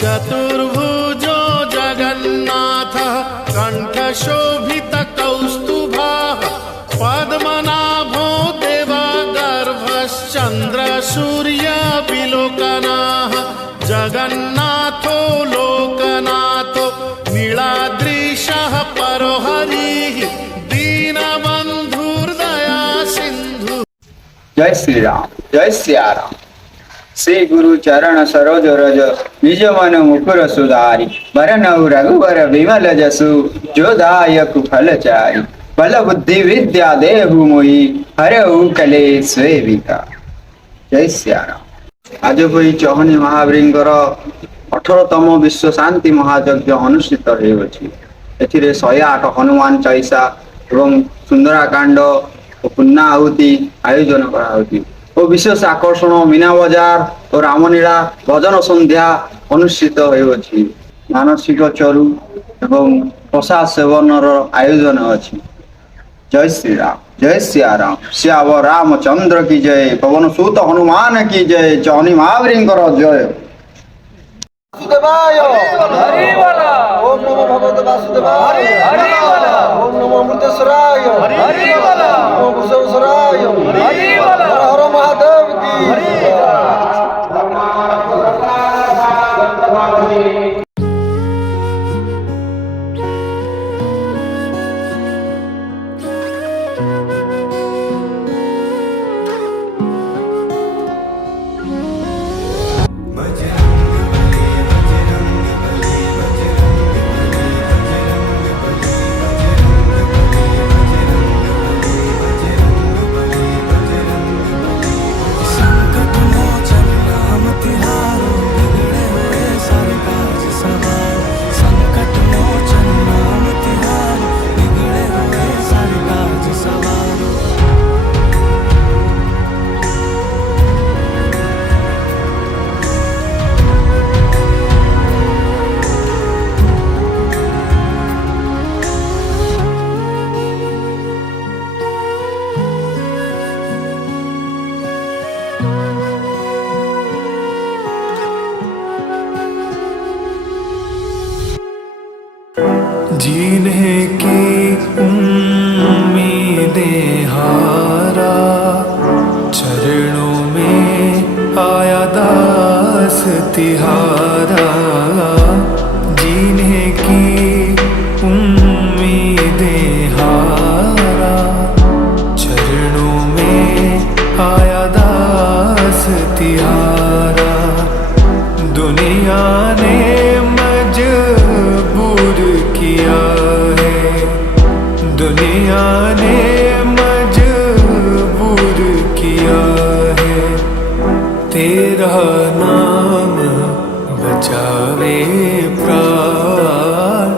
चतुर्भुजो जगन्नाथः कण्ठशोभितकौस्तुभः पद्मनाभो देवगर्भश्चन्द्रसूर्यविलोकनः जगन्नाथो लोकनाथो नीलाद्रिशः परो हरिः दीनबन्धुर्दया सिन्धु। जय श्री राम, जय सिया राम। श्री गुरु चरण सरोज रज निज मन मुकुर सुधारी वरनउ रघुवर विमल जसु जो दायक फल चारि बल बुद्धि विद्या देहु मोहि हरऊ कलेश विकार। जय सिया राम। आज हुई चौहनी महावीर 18तम विश्व शांति महायज्ञ अनुष्ठित होउछि। एथिरे 108 हनुमान चालीसा एवं सुंदराकांड और पुण्याहुति आयोजन कराउछि और विशेष आकर्षण मीना बजार और रामलीला भजन संध्या अनुष्ठित होउछि। मानसिक चरु एवं प्रसाद सेवन आयोजन अछि। जय श्री राम, जय सिया राम। श्यावर रामचंद्र की जय, पवन सूत हनुमान की जय, चौहनी महावीर जय। वासुदेवाय हरि बोला। ओम नमो भगवते वासुदेवाय हरि बोला। ओम नमो अमृतेश्वराय हरि बोला। ओम कुशेश्वराय हरि बोला। हर हर महादेव की हरि बोला। जीने की उम्मीदें हारा चरणों में आया दास तिहारा। जीने की उम्मीदें हारा चरणों में आया दास तिहारा। दुनिया ने मजबूर किया है, दुनिया ने मजबूर किया है। तेरा नाम बचावे प्राण,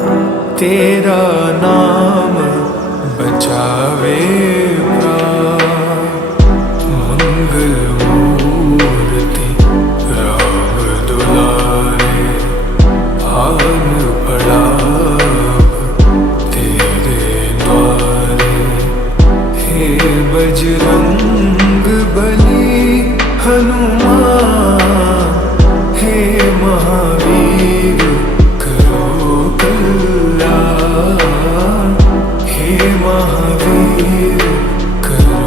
तेरा नाम बचावे प्राण। मंगल मूर्ति राम दुलारे आन पड़ा तेरे द्वारे। हे बजरंग बली हनुमान, हे महावीर करो कल्याण, हे महावीर करो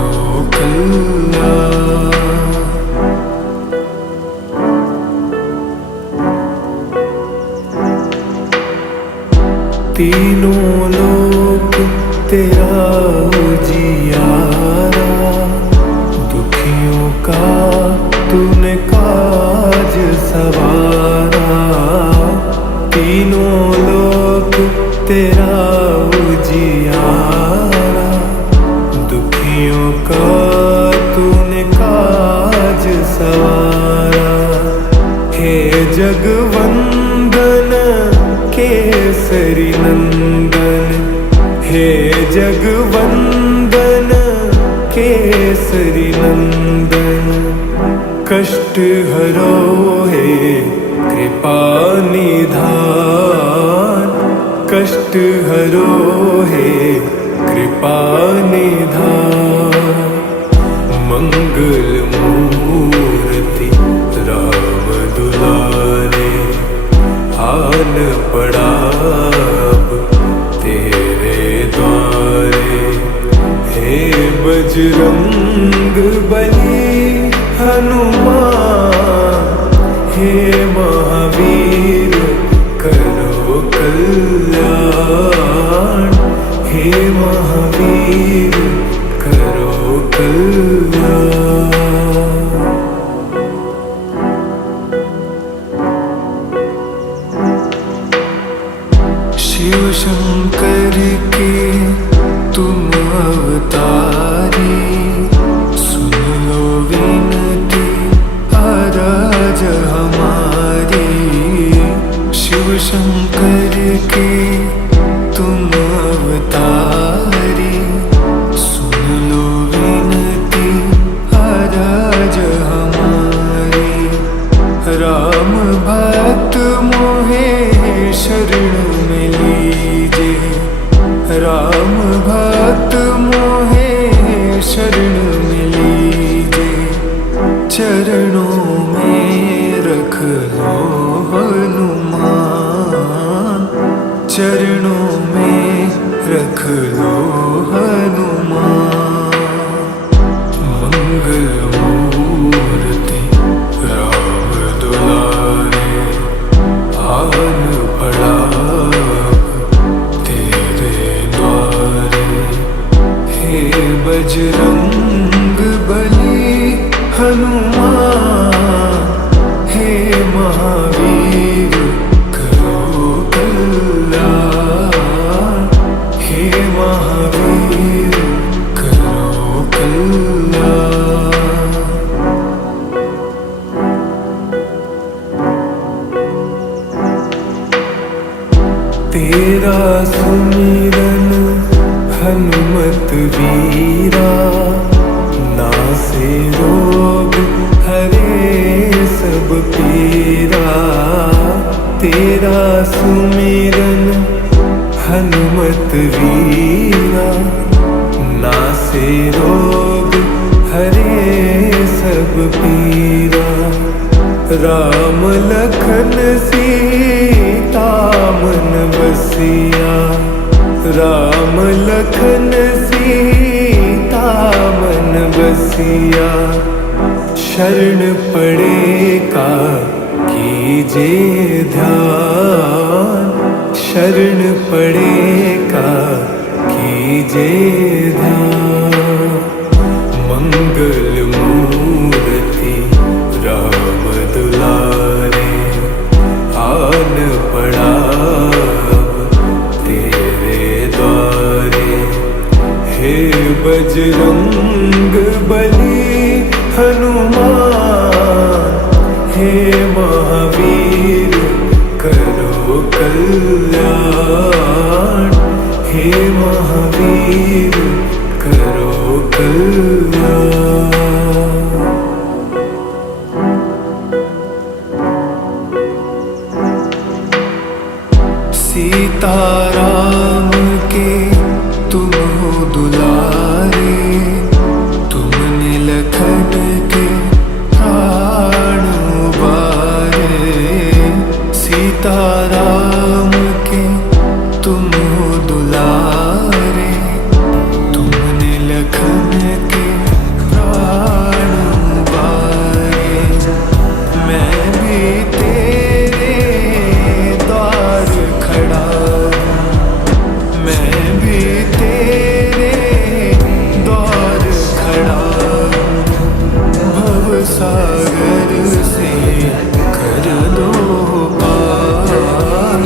कल्याण। तीनों लोक तेरा उजियारा, दुखियों का तूने काज सवारा। तीनों लोक तेरा उजियारा, दुखियों का तूने काज सवारा। हे जगवंदन केसरी नंदन, हे जगवंदन केसरी नंदन। कष्ट हरो हे कृपा निधान, कष्ट हरो हे कृपा निधान। मंगल मूर्ति राम दुलारे बजरंग बली हनुमान, हे महावीर करो कल्याण, हे महावीर करो कल्याण। शिव शंकर के तुम अवतारी, सुन लो विनती आराज हमारी। शिव शंकर के तुम अवतारी, सुन लो विनती आराज हमारी। राम भक्त मोहे शरण में लीजे, राम भक्त मोहे शरण में लीजे। चरणों में रख लो हनुमान, चरणों में रख लो हनुमान। मंगल मूर्ति राम दुलारे, आन पड़ा तेरे द्वारे। हे बजरंग बली हनुमान, हे महावीर करो कल्याण, हे महावीर करो कल्याण। तेरा सुमिरन हनुमत वीरा, नासे रोग हरे सब पीरा। तेरा सुमिरन हनुमत वीरा, नासे रोग हरे सब पीरा। राम लखन सीता मन बसिया, राम लखन सीता मन बसिया। शरण पड़े का कीजे ध्यान, शरण पड़े का कीजे ध्यान। मंगल मूर्ति राम दुलारे, आन पड़ा तेरे द्वारे। हे बजरंग बली हनुमान, हे महावीर करो कल्याण, हे महावीर करो कल्याण। सीताराम के तुम हो दुलारे, तुमने लखन के प्राण उबारे। सीताराम के तुम हो दुलारे, तुमने लखन के प्राण उबारे। मैं भी तेरे द्वार खड़ा हूँ, मैं भी तेरे द्वार खड़ा हूँ। भव सागर से कर दो पार,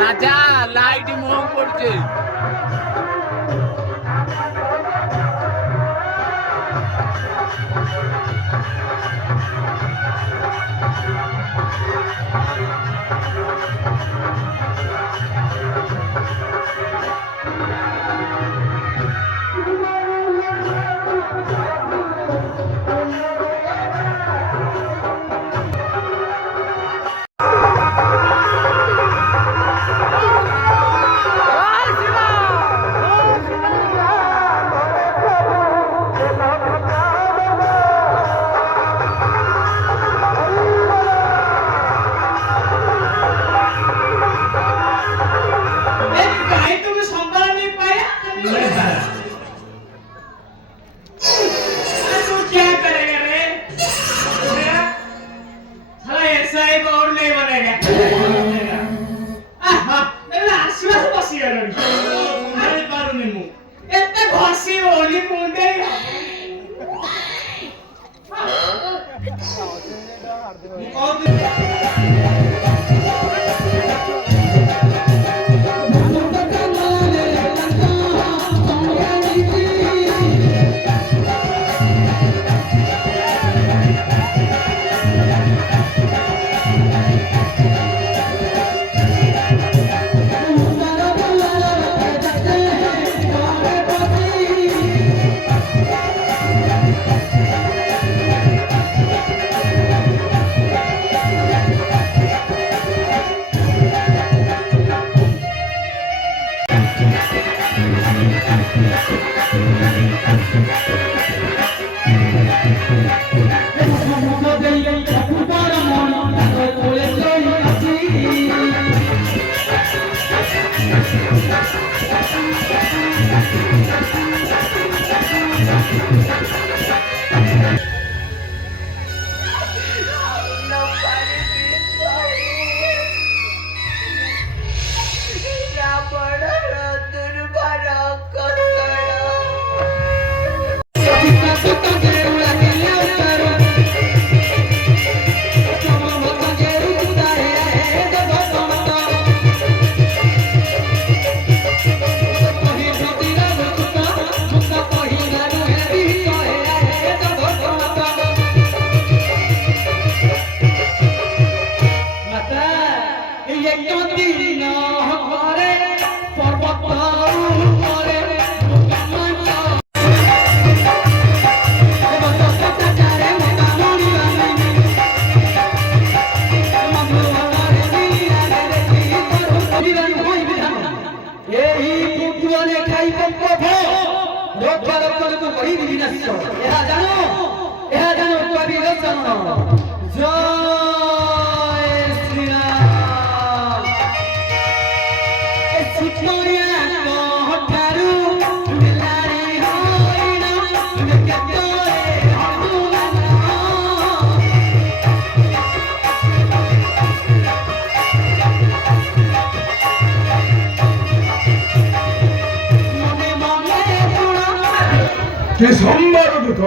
রাজা লাইট মোহ পড়ছে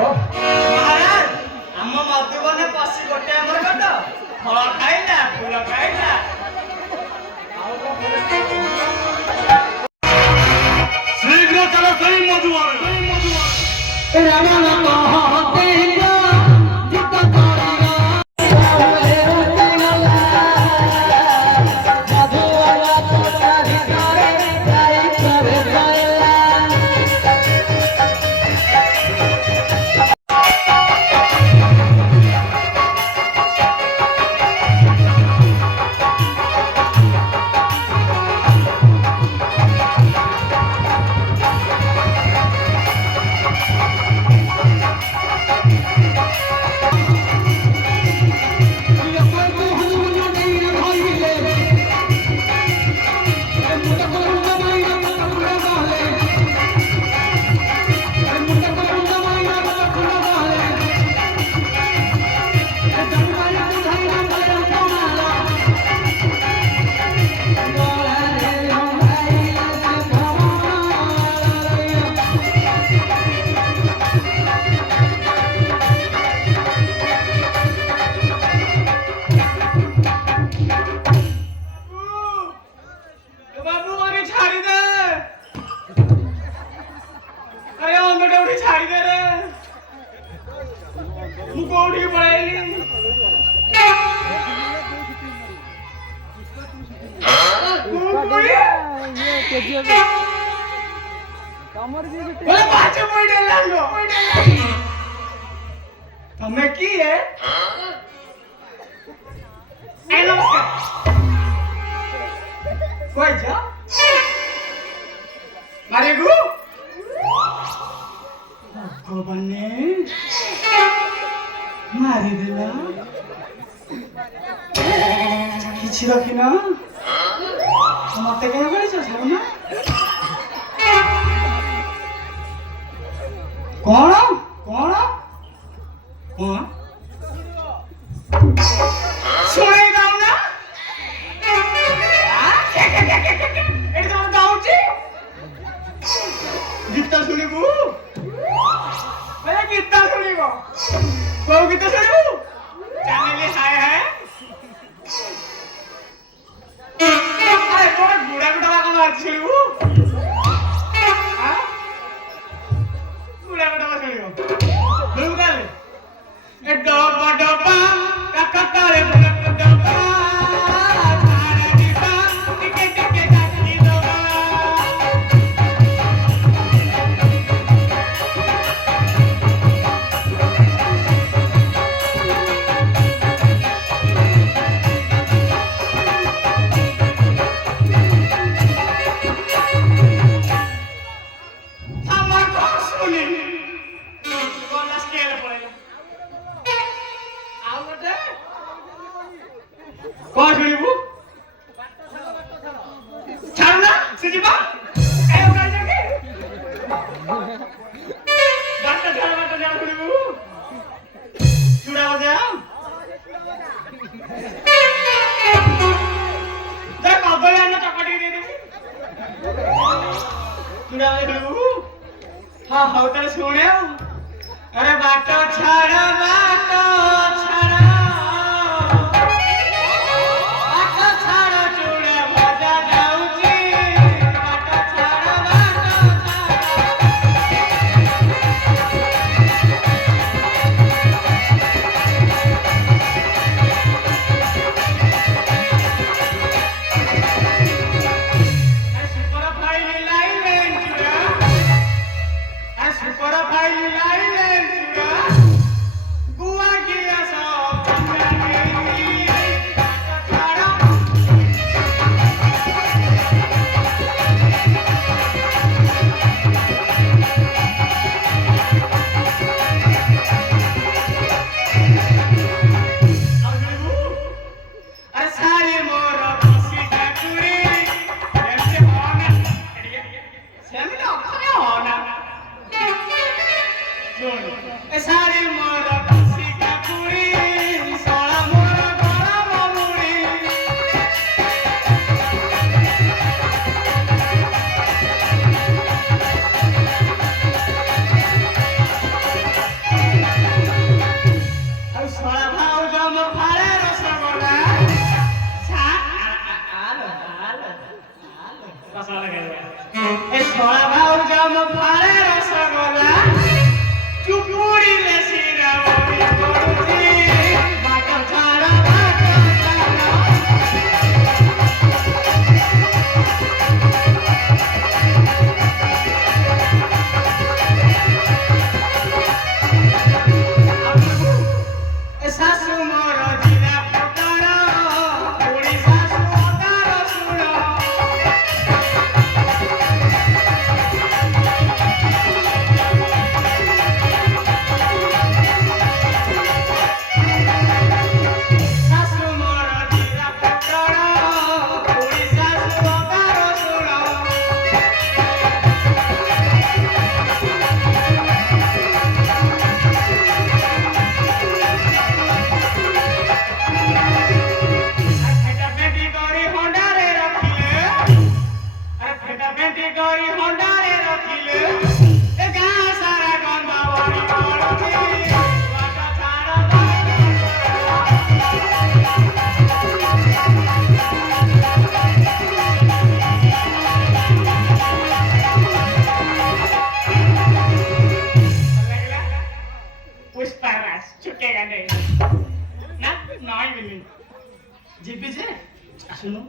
महाराज आम मधुबने पशि गोटे आमर गट फल खाइला फूल खाइला शीघ्र चल सही मधुबन रावण कहते जित कोठी पड़ेगी बोले पाछे पड़े लागो તમે કી હે એ નમસ્કાર કોઈ જા મારે ગુ ભગવાને મારી દેલા କିଛି ରଖିନ ମତେ କେନ କରିଛ ଛାଡୁନା କଣ କଣ କଣ ଶୁଣେଇ ଦାଉ ନା ଏଠି ତମ ଗାଉଛି ଗୀତ ଶୁଣିବୁ ଗୀତ ଶୁଣିବ କୋଉ ଗୀତ ଶୁଣିବୁ ଜାଣିଲି ହାୟ ହାୟ ଆରେ ତୋର ଗୁଡା ଗୁଡା କଣ ମାରି ଶୁଣିବୁ ଗୁଡା ଗୁଡା ଶୁଣିବ ଶୁଣିବୁ ତାହେଲେ ଏ ଡବା ଡବା କାକା ତାରେ ଡବା ତାରେ ଦିବା ଟିକେ ଟିକେ କାଟି ଦବା कौन शुणिबू छाड़ना से जीवा ए उड़ा जाके बाटा छाड़ शुणिबू चूड़ा बजा जरा कदली आना चपाटी दे देबी चूड़ा बजा शुणिबू हां हाउ तारे सुने अरे बाटा छाड़ सुनो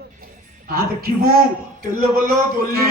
देखिबू तेल बोलो बोली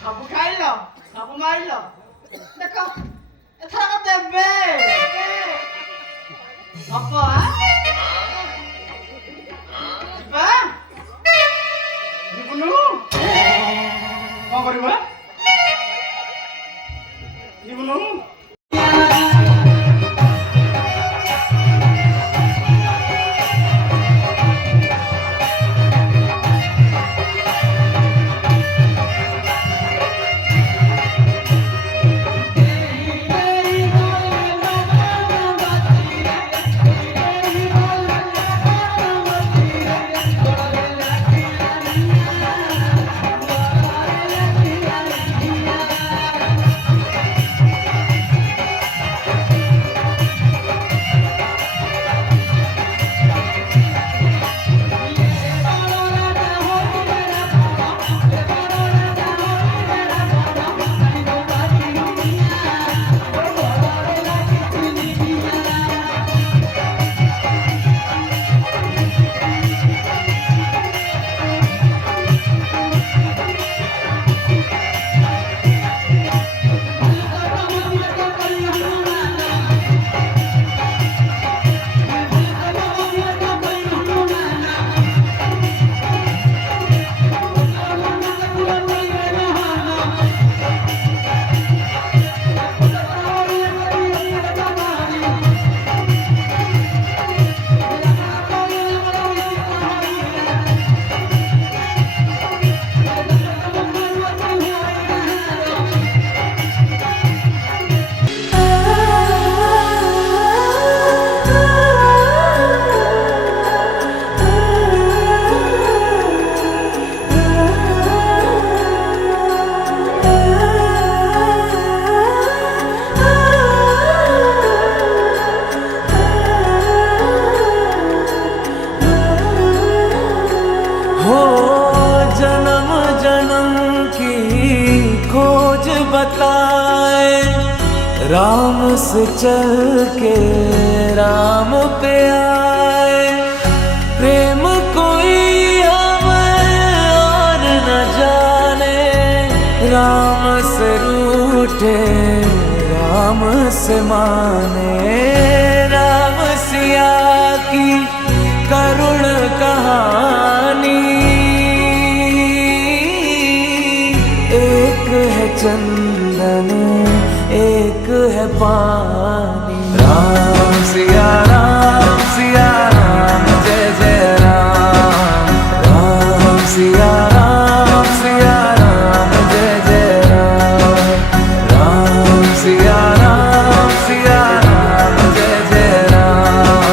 ସବୁ ଖାଇଲ ସବୁ ମାଇଲ ଦେଖ ଏଥରକ ଦେବେ ହବ ଯିବା ଯିବୁନୁ କଣ କରିବୁ ଯିବୁନୁ हो जन्म जन्म की खोज बताए राम से चल के राम पे आए प्रेम कोई हमें और न जाने राम से रूठे राम से माने राम सिया की करुण कहानी एक है चंदन एक है पानी राम सिया राम जय जय राम राम सिया राम जय जय राम राम सिया राम जय जय राम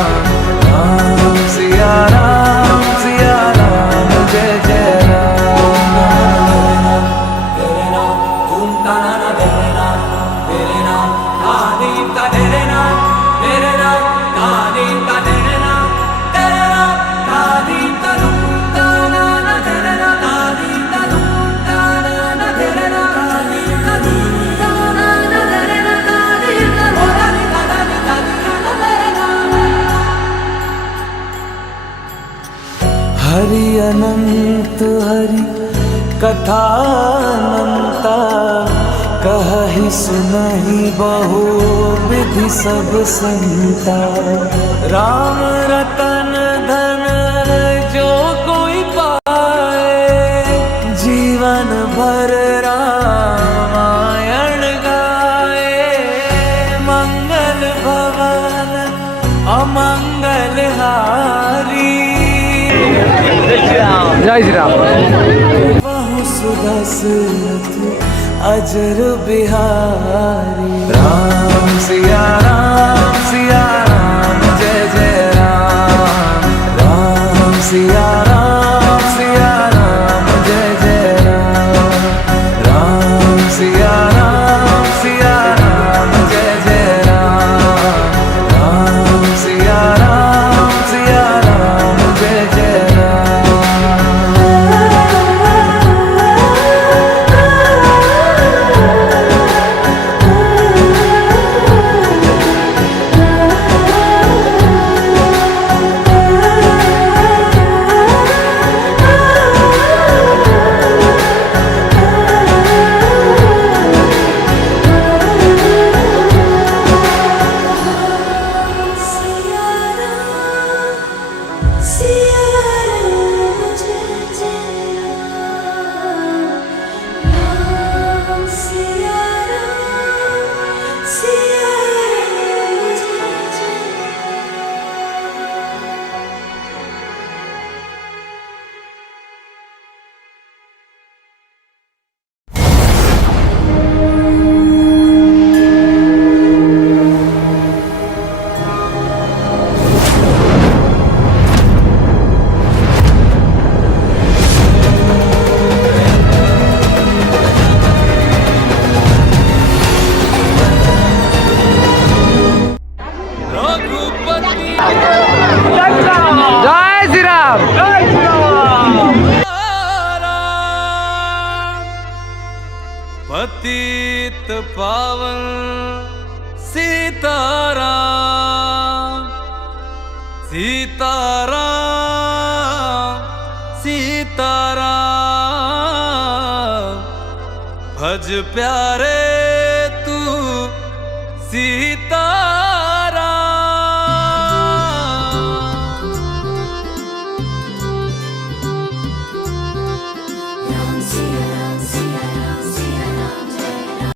राम सिया राम जय जय राम तेरे नाम तुम ताना तेरे नाम आदि का तेरे नाम तेरे नाम आदि का तेरे नाम आदि का तुम ताना तेरे नाम आदि का तुम ताना तेरे नाम आदि का तुम ताना तेरे नाम आदि का तेरे नाम हरि अनंत हरि कथा अनंता कहि सुनहि बहु विधि सब संता राम रतन धन जो कोई पाए जीवन भर रामायण गाए मंगल भवन अमर जय श्री राम। बहु सुदशरथ अजर बिहारी राम सिया राम जय जय राम। राम सिया राम जय जय राम। राम सिया राम जय जय राम। राम सिया राम जय जय राम। जय श्री राम। पतित पावन सीताराम सीताराम सीताराम भज प्यारे